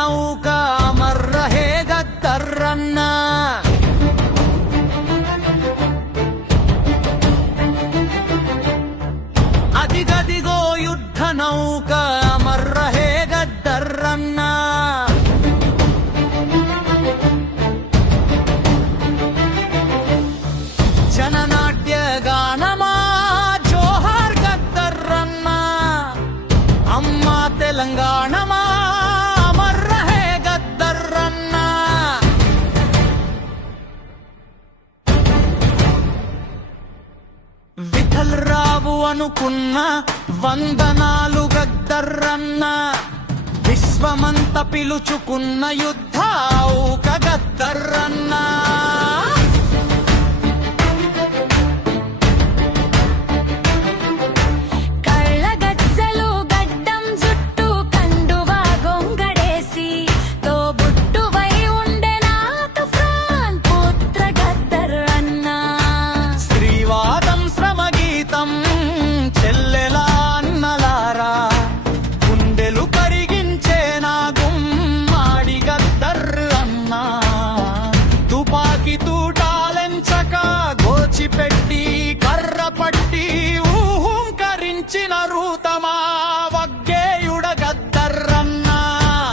నౌక అమర్ రహే గద్దర్రన్నా. అదిగదిగో యుద్ధ నౌక అమర్ రహే గద్దర్రన్నా. జననాట్య గానమా జోహార్ గద్దర్రన్నా. అమ్మా తెలంగాణమా అమర్ రహే గద్దర్రన్నా. విఠల్ రావు అనుకున్న వందనాలు గద్దర్రన్నా. విశ్వమంత పిలుచుకున్న యుద్ధ ఔక గద్దర్రన్నా. పెట్టి కర్ర పట్టి ఊహుంకరించిన రూతమా వగ్గేయుడ గద్దర్రన్నా.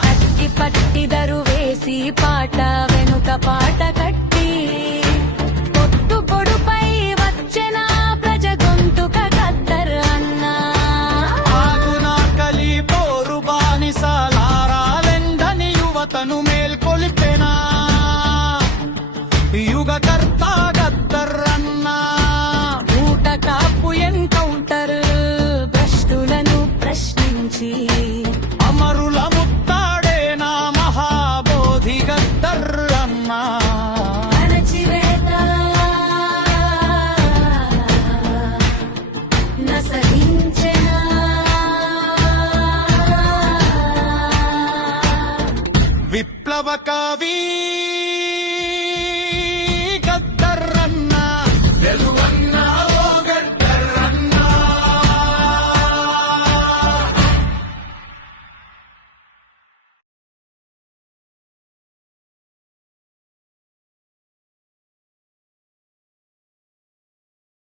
అట్టి పట్టిదరు వేసి పాట వెనుక పాట కట్టి పొట్టు పొడుపై వచ్చిన ప్రజ గొంతుక గద్దర్రన్నా. ఆగునా కలి పోరు బానిసలారాలెందని యువతను మేల్కొలిపెనా యుగకర్త గద్దర్రన్నా. కాపు ఎన్కౌంటర్ భ్రష్టులను ప్రశ్నించి అమరుల ముత్తాడేనా మహాబోధి గద్దర్రన్నా. అణచివేత నసరించెనా విప్లవ కవి